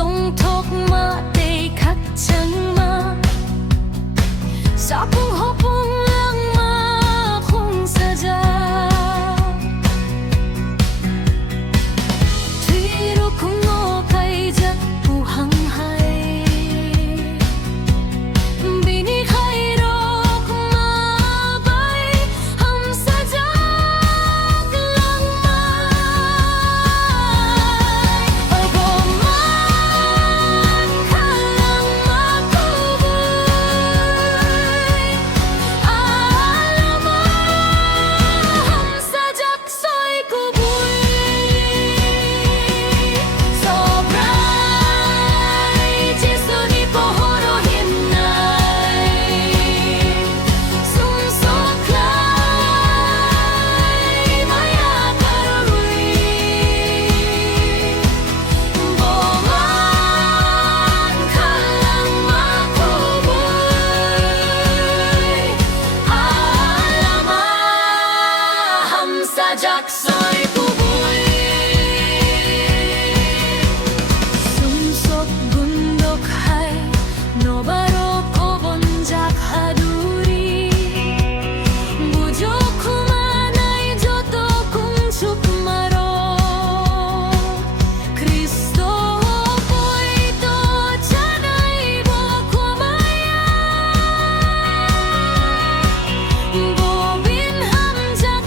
Tung thok ma tê khắc chẳng ma Sa pung ho pung lang ma khung saja Thủy ru khung ngô khai ja pu hang hai Bini khai ro khung ma bay Ham saja lang ma Ogo man kha lang ma ku Sajak soy kuboy Sumsok bundok hai Nobaro ko bonjak haduri Bujok kumanay joto kung sukmaro Kristo po'y to chanay bo kumaya Bobin hamjak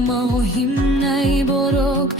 Mau himnai borok